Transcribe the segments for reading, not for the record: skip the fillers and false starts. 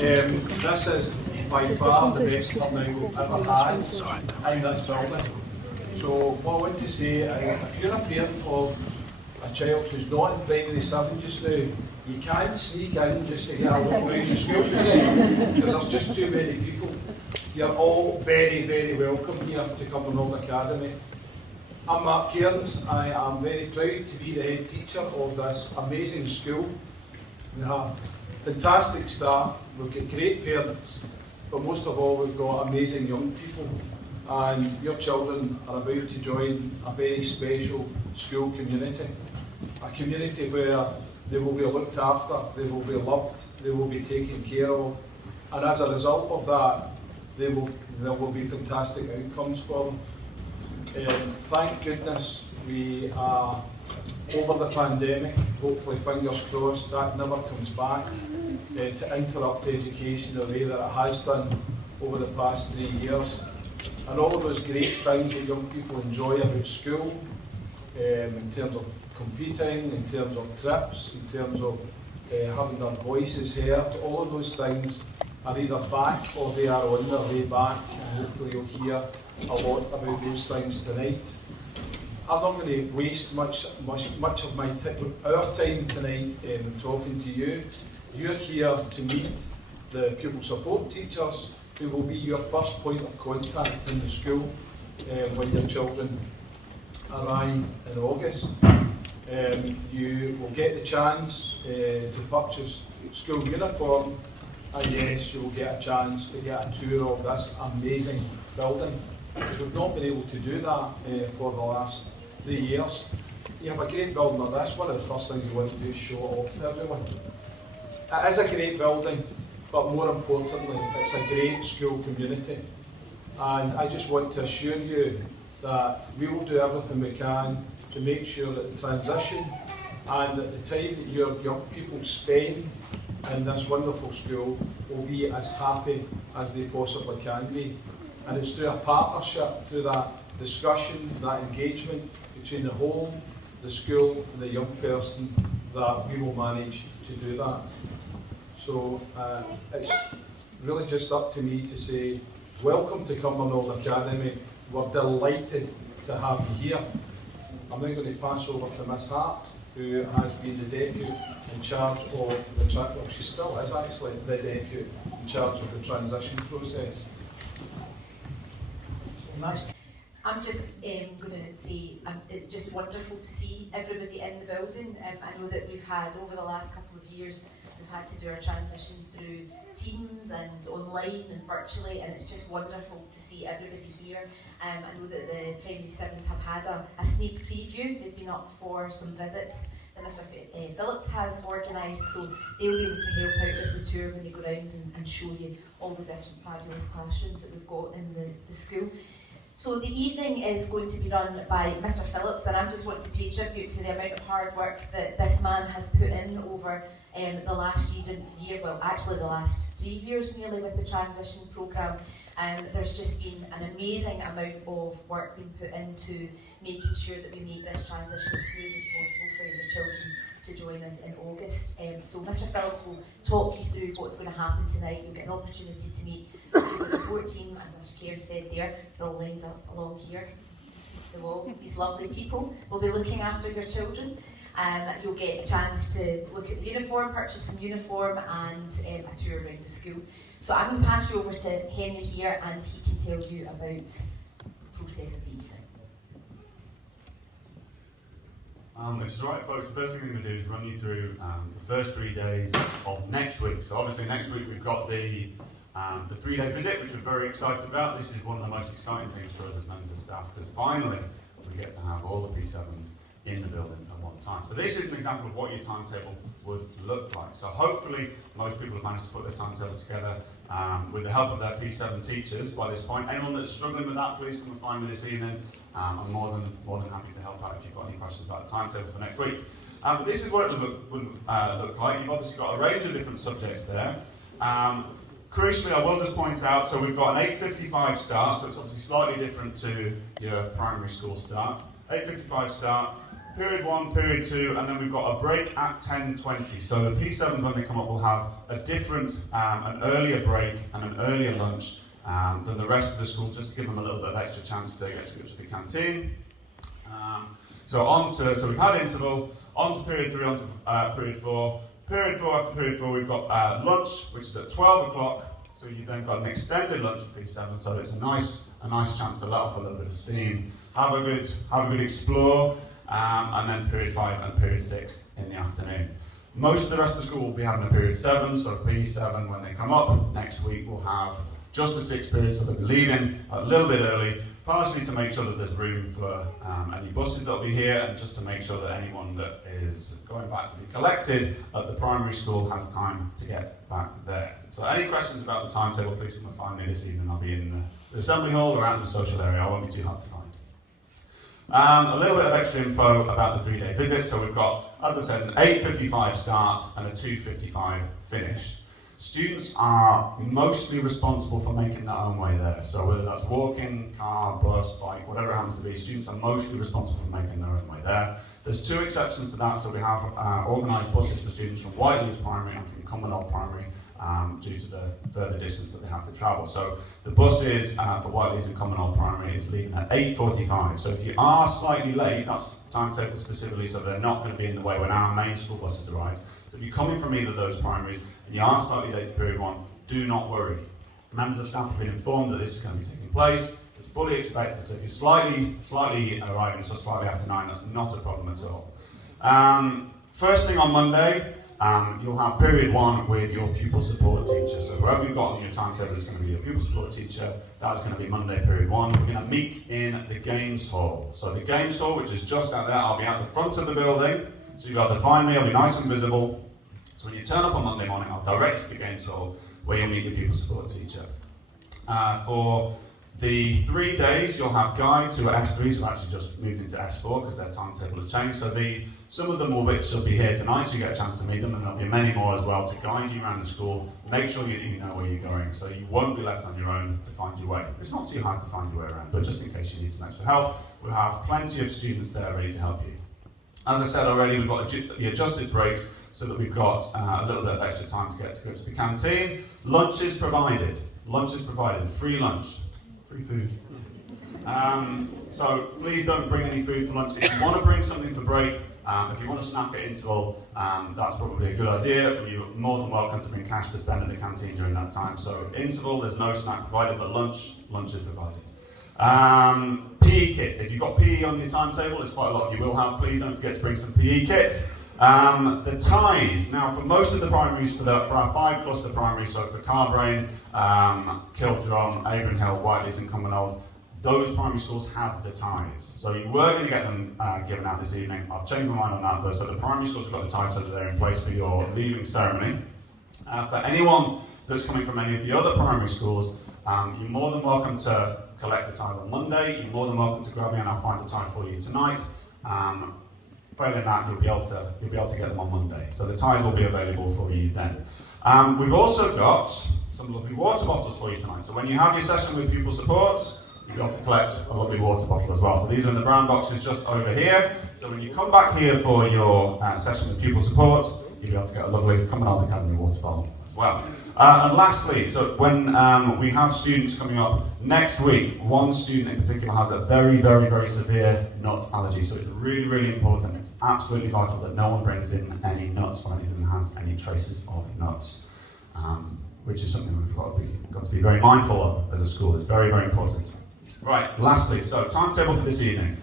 This is by far the best turnout we've ever had in this building. So what I want to say is, if you're a parent of a child who's not in primary 7 just now, you can't sneak in just to get a look around the school today, because there's just too many people. You're all very, very welcome here to Cumbernauld Academy. I'm Mark Cairns. I am very proud to be the head teacher of this amazing school. We have fantastic staff, we've got great parents, but most of all we've got amazing young people. And your children are about to join a very special school community. A community where they will be looked after, they will be loved, they will be taken care of. And as a result of that, there will be fantastic outcomes for them. Thank goodness we are over the pandemic. Hopefully, fingers crossed, that never comes back to interrupt education the way that it has done over the past 3 years. And all of those great things that young people enjoy about school, in terms of competing, in terms of trips, in terms of having their voices heard, all of those things are either back or they are on their way back, and hopefully you'll hear a lot about those things tonight. I'm not going to waste much of our time tonight talking to you. You're here to meet the pupil support teachers who will be your first point of contact in the school when your children arrive in August. You will get the chance to purchase school uniform, and yes, you will get a chance to get a tour of this amazing building, because we've not been able to do that for the last 3 years. You have a great building like this, one of the first things you want to do is show it off to everyone. It is a great building, but more importantly, it's a great school community. And I just want to assure you that we will do everything we can to make sure that the transition and that the time that your young people spend in this wonderful school will be as happy as they possibly can be. And it's through a partnership, through that discussion, that engagement between the home, the school and the young person that we will manage to do that. So it's really just up to me to say, welcome to Cumbernauld Academy. We're delighted to have you here. I'm now going to pass over to Miss Hart, who has been the deputy in charge of the well, she still is actually the deputy in charge of the transition process. I'm just going to say it's just wonderful to see everybody in the building. I know that we've had, over the last couple of years, we've had to do our transition through Teams and online and virtually, and it's just wonderful to see everybody here. I know that the Primary 7s have had a sneak preview. They've been up for some visits that Mr Phillips has organised, so they'll be able to help out with the tour when they go around and show you all the different fabulous classrooms that we've got in the school. So the evening is going to be run by Mr Phillips, and I just want to pay tribute to the amount of hard work that this man has put in over the last year, well actually the last 3 years nearly, with the transition programme. There's just been an amazing amount of work being put into making sure that we make this transition as smooth as possible for your children to join us in August. So Mr Phillips will talk you through what's going to happen tonight. You'll get an opportunity to meet the support team, as Mr Cairns said there. They're all lined up along here. These lovely people will be looking after your children. You'll get a chance to look at the uniform, purchase some uniform, and a tour around the school. So I'm going to pass you over to Henry here, and he can tell you about the process of the evening. If it's alright folks, the first thing I'm going to do is run you through the first 3 days of next week. So obviously next week we've got the 3-day visit, which we're very excited about. This is one of the most exciting things for us as members of staff, because finally we get to have all the P7s in the building at one time. So this is an example of what your timetable would look like. So hopefully most people have managed to put their timetables together with the help of their P7 teachers by this point. Anyone that's struggling with that, please come and find me this evening. I'm more than happy to help out if you've got any questions about the timetable for next week. But this is what it would look like. You've obviously got a range of different subjects there. Crucially, I will just point out, so we've got an 8:55 start, so it's obviously slightly different to your primary school start. 8:55 start. period 1, period 2, and then we've got a break at 10:20. So the P7s, when they come up, will have a different, an earlier break and an earlier lunch than the rest of the school, just to give them a little bit of extra chance to get to grips with the canteen. So we've had interval, on to period 3, on to period 4. Period 4, after period 4, we've got lunch, which is at 12 o'clock. So you've then got an extended lunch for P7, so it's a nice chance to let off a little bit of steam, have a good explore, and then period 5 and period 6 in the afternoon. Most of the rest of the school will be having a period 7, so P7, when they come up next week, will have just the 6 periods, so they'll be leaving a little bit early, partially to make sure that there's room for any buses that will be here, and just to make sure that anyone that is going back to be collected at the primary school has time to get back there. So any questions about the timetable, please come and find me this evening. I'll be in the assembly hall or out in the social area. I won't be too hard to find. A little bit of extra info about the 3-day visit. So we've got, as I said, an 8:55 start and a 2:55 finish. Students are mostly responsible for making their own way there. So whether that's walking, car, bus, bike, whatever it happens to be, students are mostly responsible for making their own way there. There's 2 exceptions to that. So we have organised buses for students from Whiteley's Primary and from Cumbernauld Primary, due to the further distance that they have to travel. So the buses for Whiteley's and Cumbernauld Primary is leaving at 8:45. So if you are slightly late, that's timetable specifically, so they're not going to be in the way when our main school buses arrive. So if you're coming from either of those primaries and you are slightly late to period 1, do not worry. Members of staff have been informed that this is going to be taking place. It's fully expected, so if you're slightly arriving, so slightly after 9, that's not a problem at all. First thing on Monday, you'll have period 1 with your pupil support teacher. So whoever you've got on your timetable is going to be your pupil support teacher. That's going to be Monday, period 1. We're going to meet in the games hall. So the games hall, which is just out there, I'll be at the front of the building. So you've got to find me, I'll be nice and visible. So when you turn up on Monday morning, I'll direct you to the games hall where you'll meet your pupil support teacher. For the 3 days, you'll have guides who are S3s who actually just moved into S4 because their timetable has changed. So some of them will be here tonight, so you get a chance to meet them, and there'll be many more as well to guide you around the school. Make sure you know where you're going, so you won't be left on your own to find your way. It's not too hard to find your way around, but just in case you need some extra help, we'll have plenty of students there ready to help you. As I said already, we've got the adjusted breaks so that we've got a little bit of extra time to go to the canteen. Lunch is provided. Free lunch. Free food. So please don't bring any food for lunch. If you want to bring something for break, if you want to snack at interval, that's probably a good idea. You're more than welcome to bring cash to spend at the canteen during that time. So interval, there's no snack provided, but lunch is provided. PE kit. If you've got PE on your timetable, it's quite a lot of you will have. Please don't forget to bring some PE kit. The ties. Now, for most of the primaries, for our 5 cluster primaries, so for Carbrain, Kildrum, Avonhill, Whiteley's and Cumbernauld, those primary schools have the ties. So you were going to get them given out this evening. I've changed my mind on that though. So the primary schools have got the ties so that they're in place for your leaving ceremony. For anyone that's coming from any of the other primary schools, you're more than welcome to collect the ties on Monday. You're more than welcome to grab me and I'll find a tie for you tonight. Failing that, you'll be able to get them on Monday. So the ties will be available for you then. We've also got some lovely water bottles for you tonight. So when you have your session with pupil support, you'll be able to collect a lovely water bottle as well. So these are in the brown boxes just over here. So when you come back here for your session with pupil support, you'll be able to get a lovely Cumbernauld Academy water bottle as well. And lastly, so when we have students coming up next week, one student in particular has a very, very, very severe nut allergy. So it's really, really important. It's absolutely vital that no one brings in any nuts or anything that has any traces of nuts, which is something we've got to be very mindful of as a school. It's very, very important. Right, lastly, so timetable for this evening.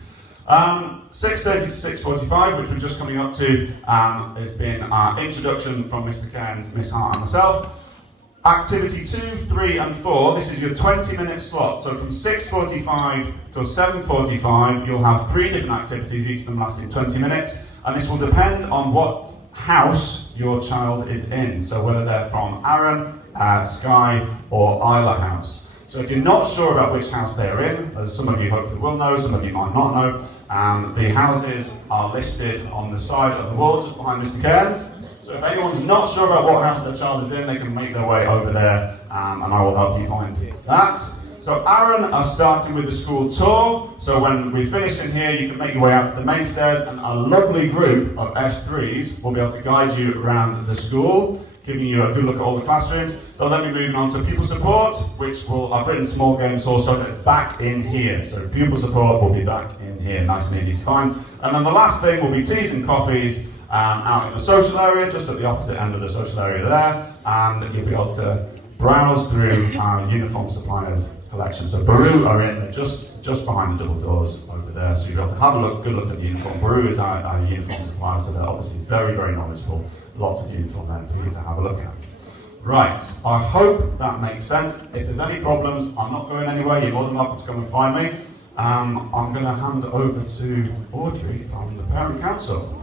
6:30 to 6:45, which we're just coming up to, has been our introduction from Mr. Cairns, Miss Hart and myself. Activity 2, 3 and 4, this is your 20-minute slot. So from 6:45 till 7:45, you'll have 3 different activities, each of them lasting 20 minutes. And this will depend on what house your child is in. So whether they're from Arran, Skye or Isla House. So if you're not sure about which house they're in, as some of you hopefully will know, some of you might not know, the houses are listed on the side of the wall just behind Mr. Cairns. So if anyone's not sure about what house their child is in, they can make their way over there and I will help you find that. So Aaron are starting with the school tour. So when we finish in here, you can make your way out to the main stairs, and a lovely group of S3s will be able to guide you around the school, giving you a good look at all the classrooms. They'll then be moving on to pupil support, which I've written small games also, that's back in here. So pupil support will be back in here, nice and easy to find. And then the last thing will be teas and coffees out in the social area, just at the opposite end of the social area there, and you'll be able to browse through our uniform suppliers collection. So Baru are in, they're just behind the double doors over there, so you'll be able to have a good look at the uniform. Baru is our uniform supplier, so they're obviously very, very knowledgeable. Lots of uniform there for you to have a look at. Right, I hope that makes sense. If there's any problems, I'm not going anywhere, you're more than welcome to come and find me. I'm going to hand over to Audrey from the Parent Council.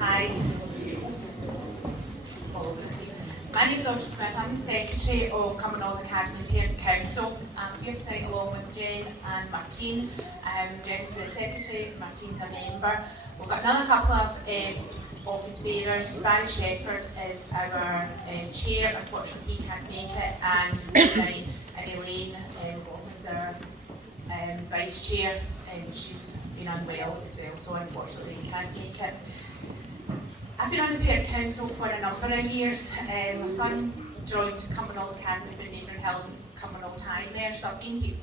Hi. My name is Audrey Smith. I'm the Secretary of Cumbernauld Academy Parent Council. I'm here tonight along with Jen and Martine. Jen's the Secretary, Martine's a member. We've got another couple of office bearers. Barry Shepherd is our chair. Unfortunately, he can't make it. And tonight, and Elaine is our vice chair. She's been unwell as well, so unfortunately, he can't make it. I've been on the Parent Council for a number of years. My son joined Cumbernauld Academy in Neighbouring Hill and Cumbernauld High, so I've been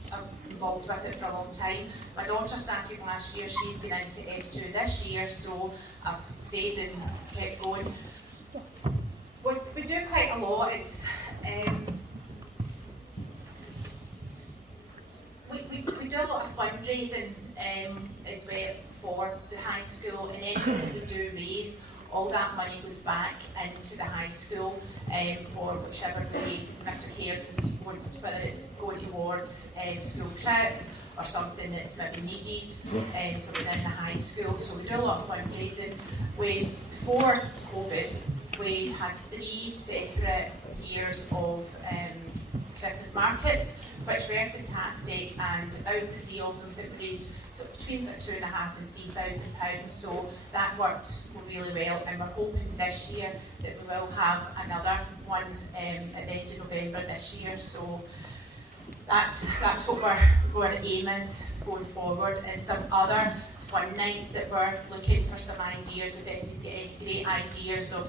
involved with it for a long time. My daughter started last year, she's been into S2 this year, so I've stayed and kept going. We do quite a lot. It's we do a lot of fundraising as well for the high school, and anything that we do raise, all that money goes back into the high school for whichever way Mr. Kerr wants, whether it's going towards school trips or something that's maybe needed from within the high school. So we do a lot of fundraising. Before COVID, we had 3 separate years of Christmas markets, which were fantastic, and out of the 3 of them that we raised between £2,500 and £3,000, so that worked really well, and we're hoping this year that we will have another one at the end of November this year, so that's what our aim is going forward. And some other fun nights that we're looking for some ideas, if anybody's got any great ideas of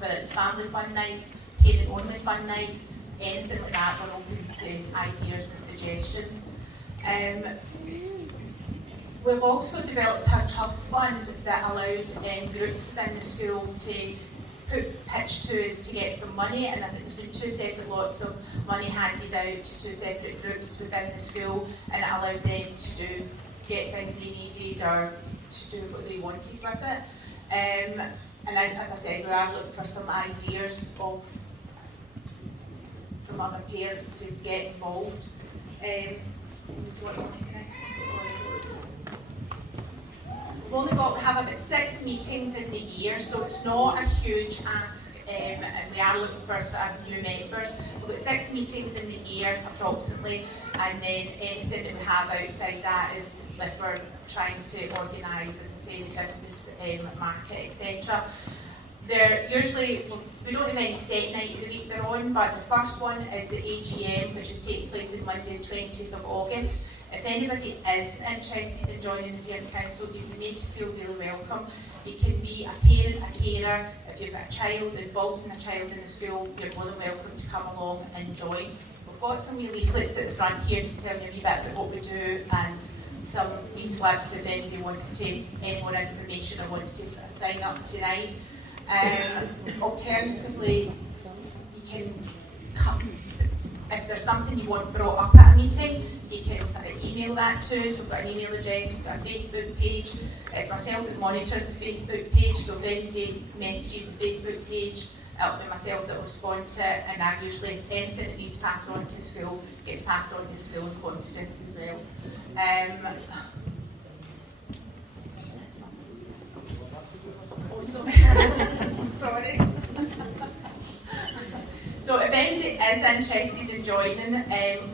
whether it's family fun nights, parent only fun nights, anything like that, we're open to ideas and suggestions. We've also developed a trust fund that allowed groups within the school to pitch to us to get some money, and I think there's been 2 separate lots of money handed out to 2 separate groups within the school, and it allowed them to get things they needed or to do what they wanted with it. And as I said, we are looking for some ideas from other parents to get involved. Do you want to go on to the next one? Sorry. We have about 6 meetings in the year, so it's not a huge ask, and we are looking for new members. We've got 6 meetings in the year approximately, and then anything that we have outside that is if we're trying to organise, as I say, the Christmas market, etc. They're usually, we don't have any set night of the week they're on, but the first one is the AGM, which is taking place on Monday the 20th of August. If anybody is interested in joining the Parent Council, you'd be made to feel really welcome. You can be a parent, a carer. If you've got a child, involved in a child in the school, you're more than welcome to come along and join. We've got some wee leaflets at the front here just telling you a wee bit about what we do, and some wee slips if anybody wants any more information or wants to sign up tonight. Alternatively, you can come. If there's something you want brought up at a meeting, you can email that to us. We've got an email address, we've got a Facebook page. It's myself that monitors the Facebook page, so if anybody messages the Facebook page, it'll be myself that will respond to it, and I usually, anything that needs passed on to school gets passed on to the school in confidence as well. Oh, sorry. Sorry. So if anybody is interested in joining,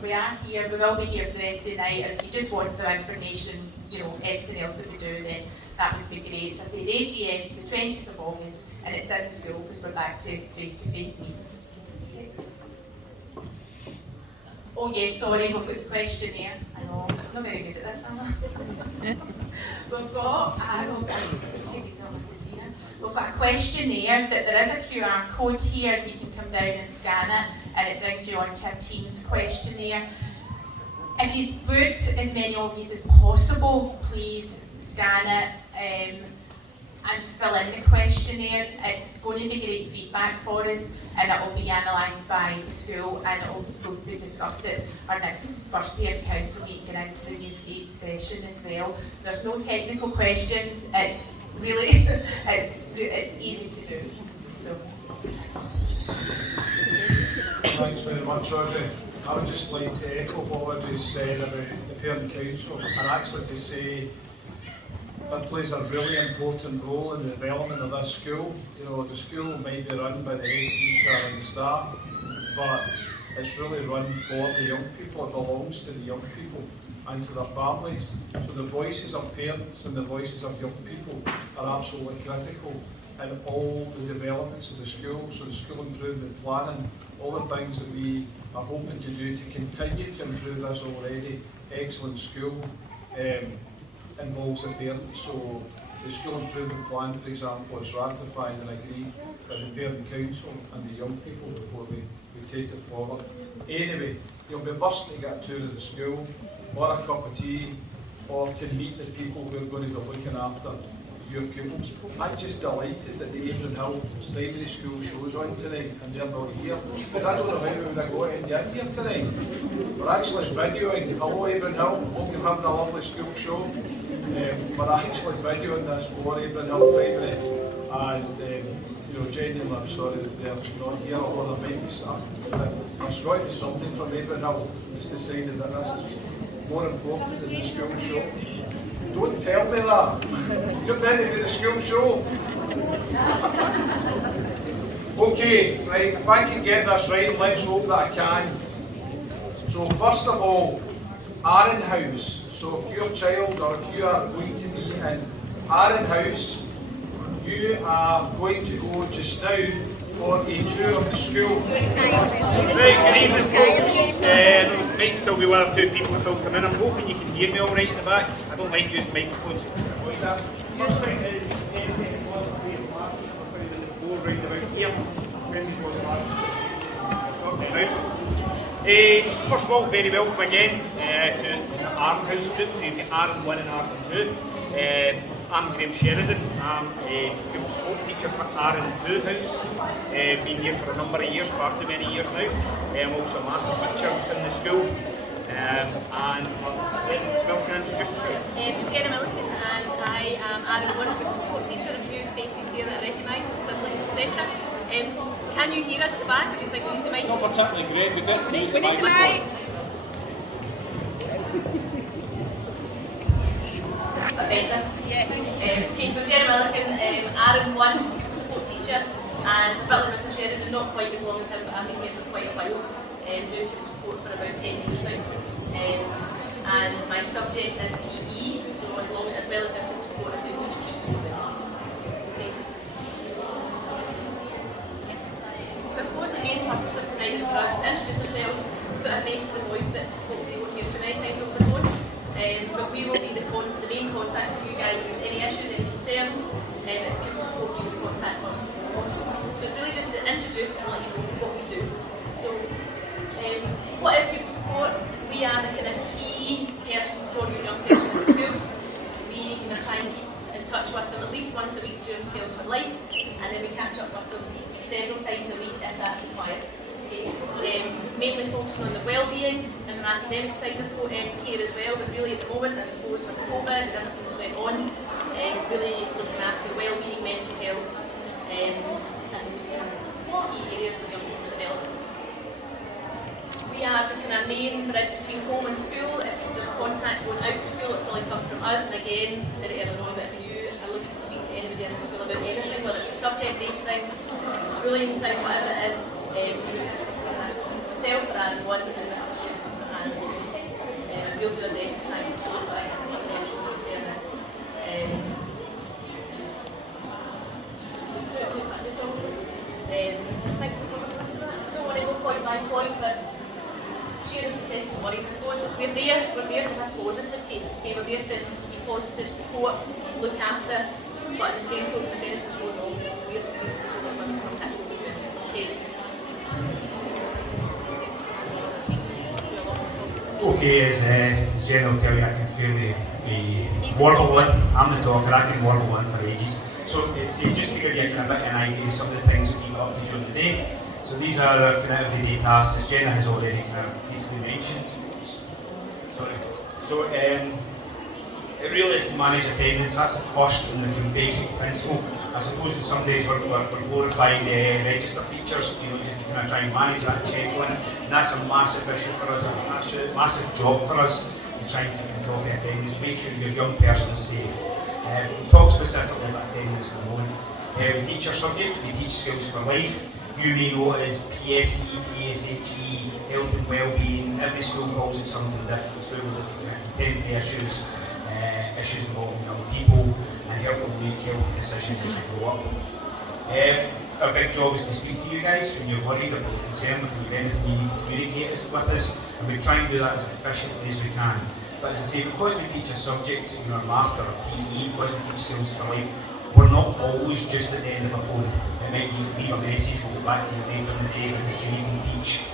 we are here, we will be here for the rest of the night, and if you just want some information, you know, anything else that we do, then that would be great. So I say the AGM is the 20th of August, and it's in school because we're back to face-to-face meetings. Okay. Oh yes, sorry, we've got the questionnaire. I know, I'm not very good at this, am I? We've got, we've got a questionnaire that there is a QR code here. You can come down and scan it, and it brings you onto a Teams questionnaire. If you put as many of these as possible, please scan it and fill in the questionnaire. It's going to be great feedback for us, and it will be analysed by the school, and it will be discussed at our next first parent council meeting into the new session as well. There's no technical questions. It's really, it's easy to do. So. Thanks very much, Audrey. I would just like to echo what Audrey said about the parent council, and actually to say it plays a really important role in the development of this school. You know, the school might be run by the head teacher and the staff, but it's really run for the young people. It belongs to the young people and to their families. So the voices of parents and the voices of young people are absolutely critical in all the developments of the school. So the school improvement planning, all the things that we are hoping to do to continue to improve this already excellent school involves the parents. So the school improvement plan, for example, is ratified and agreed by the parent council and the young people before we take it forward. Anyway, you'll be bursting to get a tour of the school, or a cup of tea, or to meet the people who are going to be looking after your pupils. I'm just delighted that the Abram Hill Primary School show's on tonight and they're not here, because I don't know how we would have got in here tonight. We're actually videoing. Hello Abram Hill, hope you're having a lovely school show. We're actually videoing this for Abram Hill Primary, and you know, genuinely I'm sorry that they're not here, although there might be some. There's got to be somebody from Abram Hill that's decided that this is more important than the school show. Don't tell me that. You're meant to be the school show. Okay, right, if I can get this right, let's hope that I can. So first of all, Arran House. So if your child or if you are going to be in Arran House, you are going to go just now for a tour of the school. Right, good evening folks. Might still be one or two people still come in. I'm hoping you can hear me all right at the back. I don't like using microphones. Avoid that. First thing is, anything was playing last week, we're finding the floor right about here. When this was last week. Sort it out. First of all, very welcome again to the Arran House group. So you've got Arran 1 and Arran 2. I'm Graham Sheridan. I'm a pupil support teacher for Arran 2 House. Been here for a number of years, far too many years now. I'm also a maths teacher in the school. And Isabel, can I introduce yourself? Jenna Milliken, and I am Arran 1 pupil support teacher. A few faces here that I recognise, of siblings, etc. Can you hear us at the back, or do you think we need the mic? Not particularly great, we've got to use the We need the microphone. mic. Better? Yeah. Okay, so Jenna Milliken, Arran 1 pupil support teacher, and a bit like Mr Sheridan, not quite as long as him, but I've been here for quite a while, doing pupil support for about 10 years now. And my subject is PE, so as well as doing pupil support, I do teach PE as well. Okay. So I suppose the main purpose of tonight is for us to introduce ourselves, put a face to the voice that hopefully won't hear too many times over the phone. But we will be the main contact for you guys if there's any issues, any concerns. It's pupil support you will contact first and foremost. So it's really just to introduce and let you know what we do. So what is pupil support? We are the kind of key person for your young person in the school. We kind of try and keep in touch with them at least once a week during Sales for Life, and then we catch up with them several times a week if that's required. Okay. Mainly focusing on the well-being. There's an academic side of care as well, but really at the moment, I suppose with COVID and everything that's went on, really looking after well-being, mental health, and those kind of key areas of young people's development. We are the kind of main bridge between home and school. If there's contact going out of school, it probably comes from us. And again, I said it earlier on, but if you are looking to speak to anybody in the school about anything, whether it's a subject-based thing, a bullying thing, whatever it is, for assistance myself for Aaron 1 and Mr. Chairman for Aaron 2. And we'll do our best to try and support, but I think we can ensure the service. I don't want to go point by point, but sharing successes and worries. I suppose we're there as a positive case, okay? We're there to be positive, support, look after, but at the same token, if anything's going wrong, we're in contact with each other, okay? Okay, as Jen will tell you, I can fairly warble on. I'm the talker, I can warble on for ages. So it's just to give you a kind of bit of an idea of some of the things that we got up to during the day. So these are our kind of everyday tasks, as Jenna has already kind of briefly mentioned. Sorry. So it really is to manage attendance. That's the first and the kind of basic principle. I suppose in some days we're glorifying register teachers, just to kind of try and manage that check on it. And that's a massive issue for us, a massive job for us to try and keep in proper attendance, make sure your young person is safe. We'll talk specifically about attendance in a moment. We teach our subject, we teach skills for life. You may know it as PSE, PSHE, health and wellbeing. Every school calls it something different. So we look at contemporary issues, issues involving young people, and help them make healthy decisions as we grow up. Our big job is to speak to you guys when you're worried or you're concerned, if you have anything you need to communicate with us, and we try and do that as efficiently as we can. But as I say, because we teach a subject, our maths or PE, because we teach skills for life, we're not always just at the end of a phone. It might be leave a message, we'll get back to you later in the day, but we can teach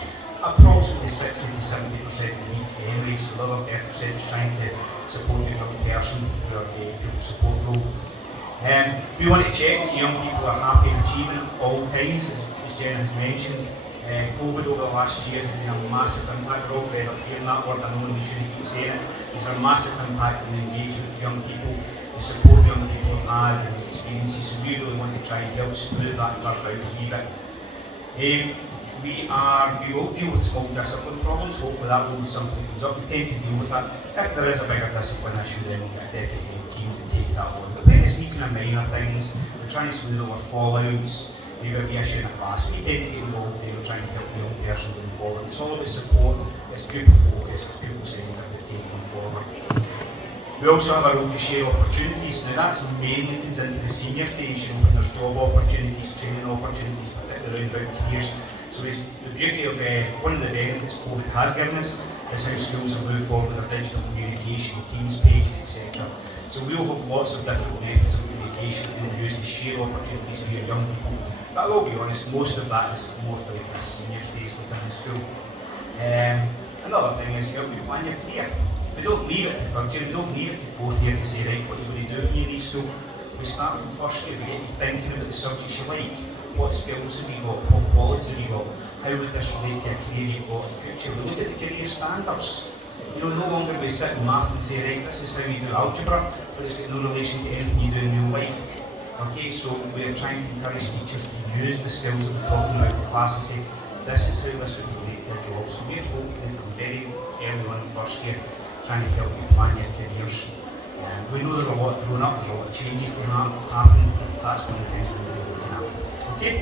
approximately 60 to 70% a week anyway, so the other 30% is trying to support your young person through our pupil support role. We want to check that young people are happy and achieving at all times, as Jen has mentioned. COVID over the last year has been a massive impact. We're all fed up hearing that word, I know we shouldn't keep saying it. It's a massive impact on the engagement of young people, the support young people have had and the experiences, so we really want to try and help smooth that curve out a wee bit. We will deal with small discipline problems, hopefully that will be something that comes up. We tend to deal with that. If there is a bigger discipline issue, then we'll get a dedicated team to take that on. But when it's kind of minor things, we're trying to smooth over fallouts, maybe a wee issue in a class, we tend to get involved in trying to help the young person going forward. It's all about support, it's pupil focus, it's pupil centred, we're taking them forward. We also have a role to share opportunities. Now that's mainly comes into the senior phase, when there's job opportunities, training opportunities, particularly around about careers. So the beauty of one of the benefits COVID has given us is how schools have moved forward with their digital communication, Teams pages, etc. So we'll have lots of different methods of communication that we'll use to share opportunities for your young people. But I will be honest, most of that is more for the kind of senior phase within the school. Another thing is help you plan your career. We don't leave it to third year, we don't leave it to fourth year to say, right, what you're going to do when you leave school. We start from first year, we get you thinking about the subjects you like. What skills have you got, what qualities have you got, how would this relate to a career you've got in the future. We look at the career standards. No longer we sit in maths and say, right, this is how you do algebra, but it's got no relation to anything you do in your life. Okay, so we're trying to encourage teachers to use the skills that we're talking about in class and say, this is how this would relate to a job. So we're hopefully from very early on in the first year trying to help you plan your careers. We know there's a lot growing up, there's a lot of changes to happen. That's one of the things we're going to be looking at. Okay?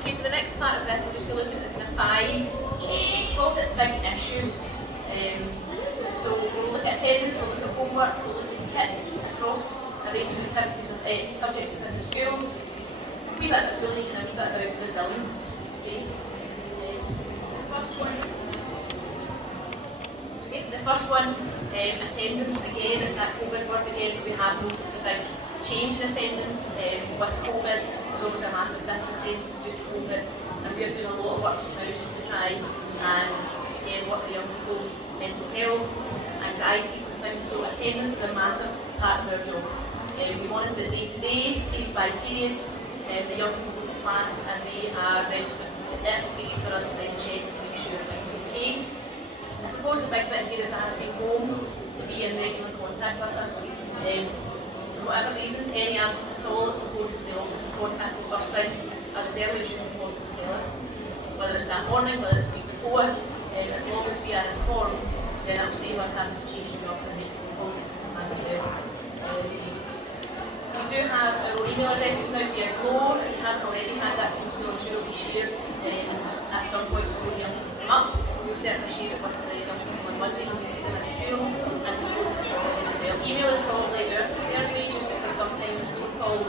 Okay, for the next part of this, we're just going to look at the kind of 5, we've called it big issues. So we'll look at attendance, we'll look at homework, we'll look at kits across a range of activities with subjects within the school, a wee bit about bullying and a wee bit about resilience. Okay? The first one, attendance. Again, it's that COVID word again. We have noticed a big change in attendance with COVID. There's obviously a massive dip in attendance due to COVID, and we're doing a lot of work just now just to try and again work with young people, mental health, anxieties and things. So attendance is a massive part of our job. We monitor it day to day, period by period. The young people go to class and they are registered at every period for us to then check to make sure things are okay. I suppose the big bit here is asking home to be in regular contact with us. For whatever reason, any absence at all, it's important the office to contact you first thing and as early as you can possibly tell us. Whether it's that morning, whether it's the week before, as long as we are informed, then that will save us having to chase you up and make phone calls and things like that as well. We do have our own email addresses now via Glow. If you haven't already had that from school, I'm sure it'll be shared at some point before the young people come up. We'll certainly share it with the young people on Monday when we see them at school, and the phone for Tuesday as well. Email is probably our preferred way, just because sometimes if we call,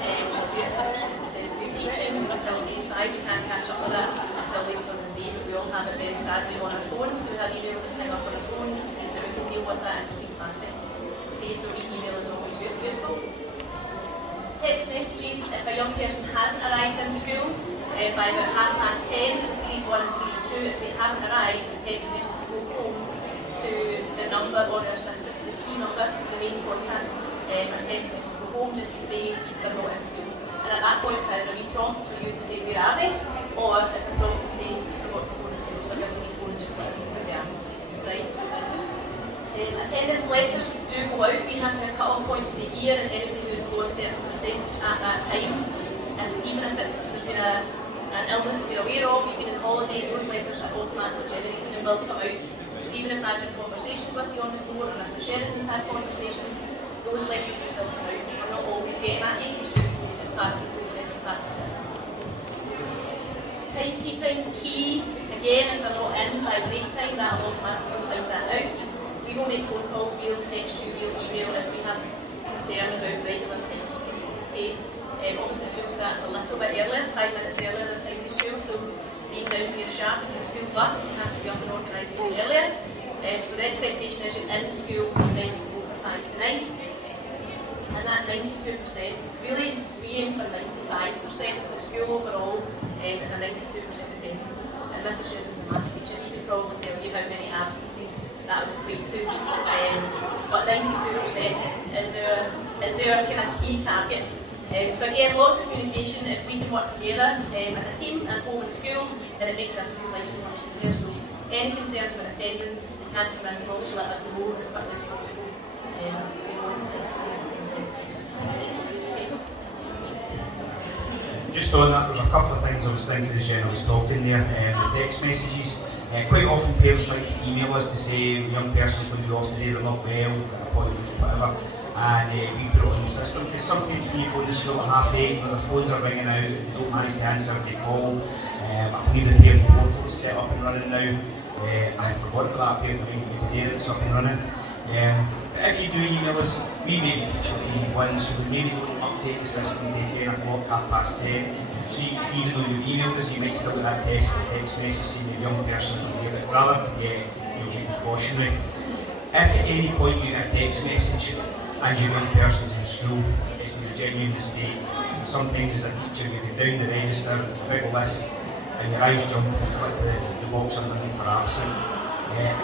if we're teaching until grade 5, we can't catch up with that until later on in the day, but we all have it very sadly on our phones, so we have emails that hang up on our phones, and we can deal with that in between class times. Okay, so email is always useful. Text messages, if a young person hasn't arrived in school by about 10:30, so grade 1 and grade 2, if they haven't arrived, the text message will go home to the number on our system, to the key number, the main contact, and a text message will go home just to say they're not in school. And at that point, it's either a wee prompt for you to say where are they, or it's a prompt to say you forgot to phone the school, so give us a wee phone and just let us know where they are. Right? Attendance letters do go out. We have a cut-off point of the year, and anybody who's below a certain percentage at that time, and even if there's been an illness that you're aware of, you've been on holiday, those letters are automatically generated and will come out. So even if I've had conversations with you on the phone, or Mr. Sheridan's had conversations, those letters will still come out. We're not always getting at you, it's part of the process and part of the system. Timekeeping, key, again, if I'm not in by break time, that'll automatically find that out. We will make phone calls, we'll text you, we'll email if we have concern about regular timekeeping. Okay? Obviously school starts a little bit earlier, 5 minutes earlier than primary school, so being down here sharp in the school bus, you have to be up and organised even earlier. So the expectation is you're in school and ready to go for 5 to 9. And that 92%, really we aim for 95%. The school overall is a 92% attendance. And Mr. Sheridan's a maths teacher, he could probably tell you how many absences that would equate to. But 92% is our kind of key target. So again, lots of communication. If we can work together as a team and go with school, then it makes everybody's life so much easier. So any concerns about attendance, they can come in as long as you let us know as quickly as possible. We won't Just on that, there's a couple of things I was thinking as Jen was talking there. The text messages, quite often parents like to email us to say the young person's going to be off today, they're not well, they've got an appointment, whatever, and we put it on the system, because sometimes when you phone the school at 8:30, their phones are ringing out, they don't manage to answer, they call. I believe the parent portal is set up and running now. I had forgotten about that parent ringing me today that it's up and running. But if you do email us, we maybe teach you grade 1, so we maybe don't update the system to 10 o'clock, 10:30. So even though you've emailed us, you might still get that text message saying the young person's not here, but rather than get precautionary. If at any point you get a text message and your young person's in school, it's been a genuine mistake. Sometimes as a teacher you go down the register, it's a big list, and your eyes jump and you click the box underneath for absent.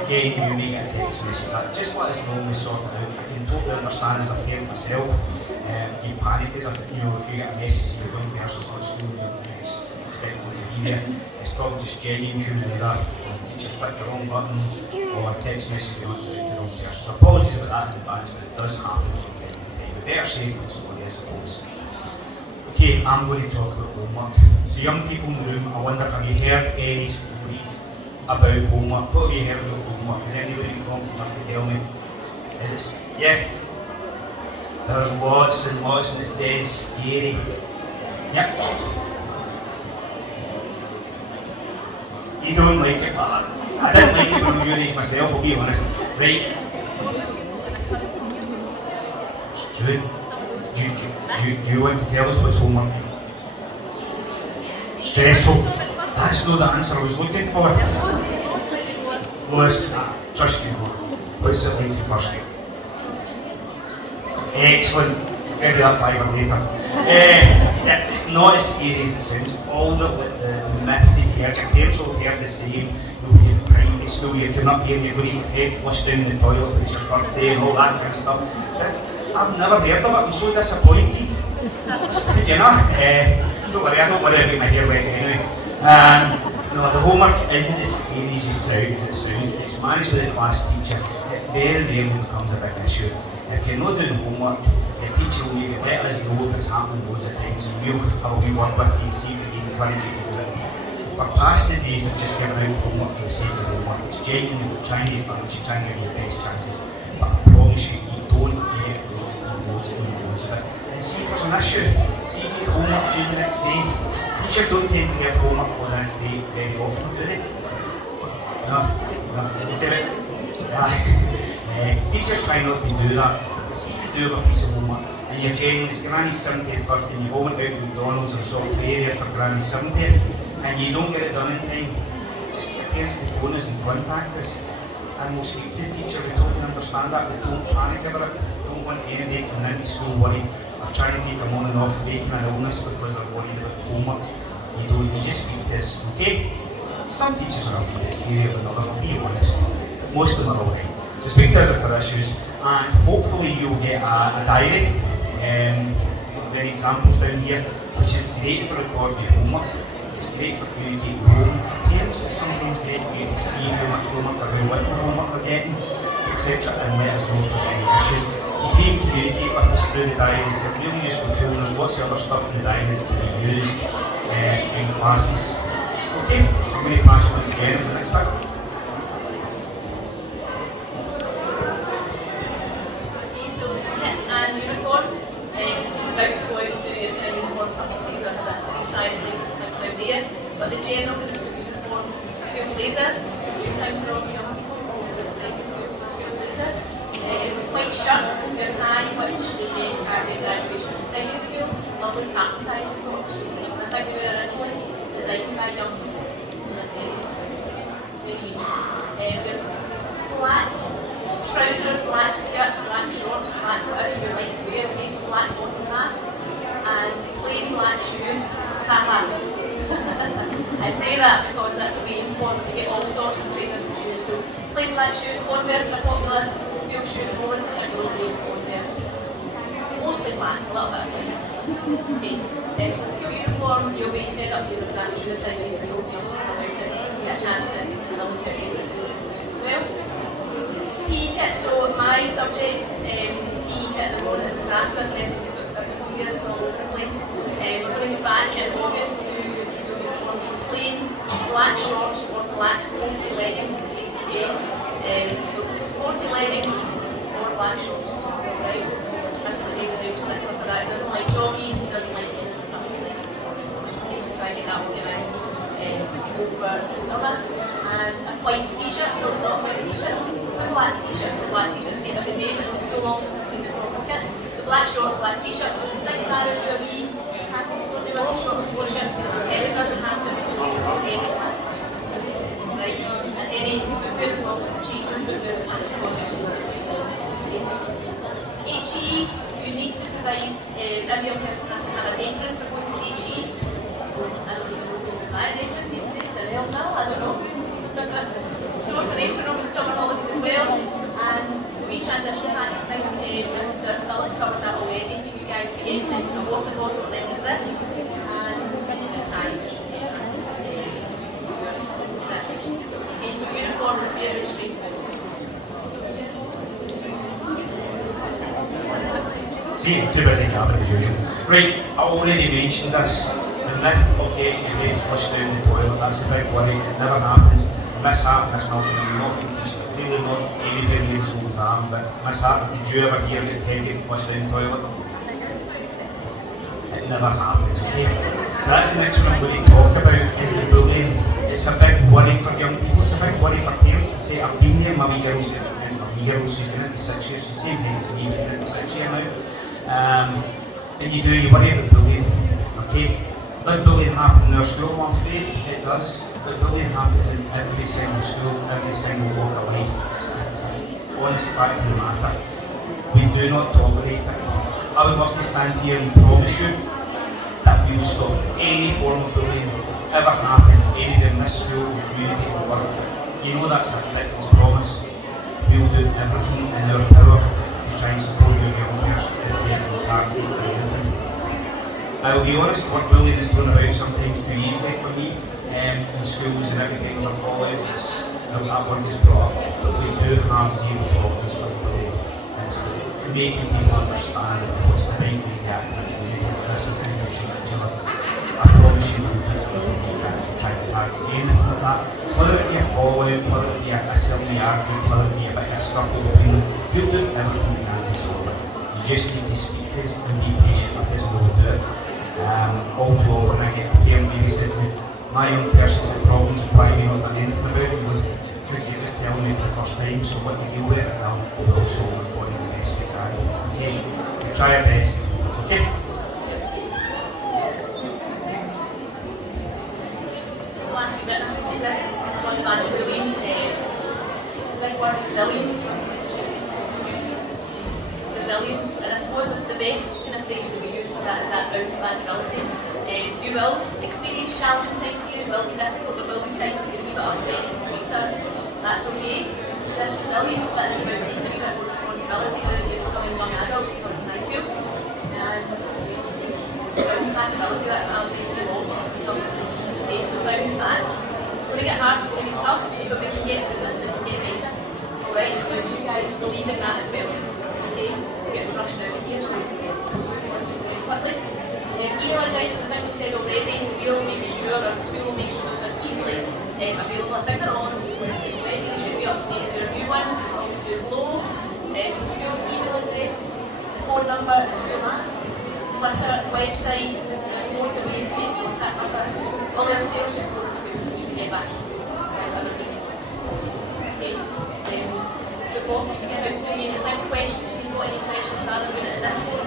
Again, you may get a text message back. Just let us know when we sort it out. I can totally understand as a parent myself. You panic as if you get a message saying your young person's not at school and you're expecting them to be there. It's probably just genuine human error. The teacher clicked the wrong button, or a text message went to the wrong person. So apologies about that in advance, but it does happen from time to time. But better safe than sorry, I suppose. Okay, I'm going to talk about homework. So young people in the room, I wonder, have you heard any stories about homework? What have you heard about homework? Is anybody confident enough to tell me? Is it, yeah? There's lots and lots and it's dead scary. Yep. You don't like it, but I didn't like it when I was your age myself, I'll be honest. Right. Do you want to tell us what's homework? Stressful. That's not the answer I was looking for. Lois, just you know. What's it like in first grade? Excellent. Give you that $5 later. It's not as scary as it sounds. All the myths you hear, your parents will hear the same. When you're in primary school, you're coming up here and you're going to get head flushed down the toilet when it's your birthday and all that kind of stuff. I've never heard of it. I'm so disappointed. You know? Don't worry, I don't worry about my hair wet anyway. No, the homework isn't as scary as it sounds. It's managed with a class teacher. It very rarely becomes a big issue. If you're not doing homework, your teacher will maybe let us know if it's happening loads of times, and we'll have a wee word with you, see if we can encourage you to do it. We're past the days of just giving out homework for the sake of homework. It's genuinely we're trying to advance you, trying to give you the best chances. But I promise you, you don't get loads and loads and loads of it. And see if there's a an issue. See if you had homework due the next day, teachers don't tend to give homework for the next day very often, do they? No, you get it? Teachers try not to do that. See if you do have a piece of homework and you're genuinely, it's Granny's 70th birthday and you all went out to McDonald's or Salt area for Granny's 70th and you don't get it done in time, just get your parents to phone us and contact us and we'll speak to the teacher. We totally understand that, but don't panic over it. Don't want anybody coming into school worried or trying to take them on and off faking an illness because they're worried about homework. You don't, you just speak to us, okay? Some teachers are a wee bit scarier than others, I'll be honest. Most of them are alright. So speak to us if there are issues and hopefully you'll get a diary. We've got many examples down here, which is great for recording your homework. It's great for communicating home. For parents, it's sometimes great for you to see how much homework or how little homework they're getting, etc. and let us know if there's any issues. You can even communicate with us through the diary. It's a really useful tool. There's lots of other stuff in the diary that can be used in classes. Okay, so I'm going to pass you on to Jenny for the next bit. Okay, so kit and uniform. You're about to go out and do your kind of uniform purchases or you try and blazers and things out there. But the general kind of school uniform, school blazer, your time for all the young people, there's a primary school, so school blazer. White shirt, your tie, which you get at your graduation from primary school. Lovely tartan ties we've got, which is the thing they were originally designed by young people. So they're very unique. Black trousers, black skirt, black shorts, black whatever you like to wear, okay, so black bottom half, and plain black shoes, I say that because that's the main form. You get all sorts of trainers and shoes, so plain black shoes, Converse are popular, school shoe at the moment, like Rollgate, Converse, mostly black, a little bit of white. Okay, so school uniform, you'll be fed up here with that, I'm sure the thing is I told you about it, get a chance to have a look at it as well. PE kit, so my subject, PE kit at the moment is a disaster for everyone who's got siblings here, it's all over the place. We're going to get back in August to school uniform in plain black shorts or black sporty leggings, okay? So sporty leggings or black shorts, right? The rest of the days are real stickler for that. It doesn't like joggies, it doesn't like any natural leggings or shorts, okay? So try and get that organised over the summer. And a white t-shirt, no it's not a white t-shirt, it's a black t-shirt, it's a black t-shirt, I've seen it every day, but it's been so long since I've seen the proper kit. So black shorts, black t-shirt, think that would do a wee package, do a wee shorts and t-shirt, it doesn't have to be so any black t-shirts, right? And any footwear as long as it's cheap, just footwear is not going to use it as well. HE, you need to provide, every young person has to have an apron for going to HE, so I don't even know who would buy an apron these days, do they all now? I don't know. Source an apron over the summer holidays as well, and the wee transition pack thing, Mr. Phillips covered that already, so you guys will be getting a water bottle at the end of this, and a tie which will be your graduation. Okay, so uniform is very straightforward. See, too busy gabbing as usual. Right, I already mentioned this. The myth of getting your head flushed down the toilet, that's a big worry, it never happens. Mishap, Miss Malcolm, I'm not being teaching, clearly not anywhere near as old as I am, but mishap, did you ever hear your head getting flushed down the toilet? It never happens, okay? So that's the next one I'm going to talk about, is the bullying. It's a big worry for young people, it's a big worry for parents to say, I've been there, my wee girl's she's been into 6 years, she's the same age as me, but into 6 years now. And you worry about bullying, okay? Does bullying happen in our school? I'm afraid it does. But bullying happens in every single school, every single walk of life. It's an honest fact of the matter. We do not tolerate it. I would love to stand here and promise you that we will stop any form of bullying ever happening anywhere in this school, community, or world. But you know that's a ridiculous promise. We will do everything in our power to try and support your young person if they are targeted for anything. I'll be honest, work bullying is thrown about sometimes too easily for me. In schools and every time there's a fallout, that work is brought up. But we do have zero tolerance for bullying, and it's making people understand what's the right way to act in a community like this and how to treat each other. I promise you we'll do everything we can to try and tackle anything like that. Whether it be a fallout, whether it be a silly argument, whether it be a bit of a scuffle between them, we'll do everything we can to solve it. You just need to speak to us and be patient with us and we'll do it. All too often I get parent maybe says to me, my young person's had problems, why have you not done anything about it? Because you're just telling me for the first time, so let me deal with it and we will solve it for you the best we can. Okay? We try our best. Okay? Just the last few bit, I suppose this is on the back of bullying. Big word, resilience. Resilience, and I suppose that the best kind of phrase that we use for that is that bounce back ability. You will experience challenging times here, it will be difficult, there will be times that you're a wee bit upset and to speak to us. That's okay. There's resilience, but it's about taking a wee bit more responsibility now that you're becoming young adults and going to high school. And bounce back ability, that's what I was saying to the moms. You know, to say, okay, so bounce back. It's going to get hard, it's going to get tough, but we can get through this and we can get better. Alright, it's about you guys believing that as well. Okay, we're getting rushed out of here, so moving on just very quickly. Email addresses, I think we've said already, we'll make sure, or the school will make sure those are easily available. I think they're all on the school website already, they should be up to date as your new ones, it's all through Glow. So school email address, the phone number, the school app, Twitter, website, there's loads of ways to get in contact with us. All else fails, just go to school and we can get back to you. Whatever means also. Okay. The bottles to get out to you. I think questions, if you've got any questions rather than at this point,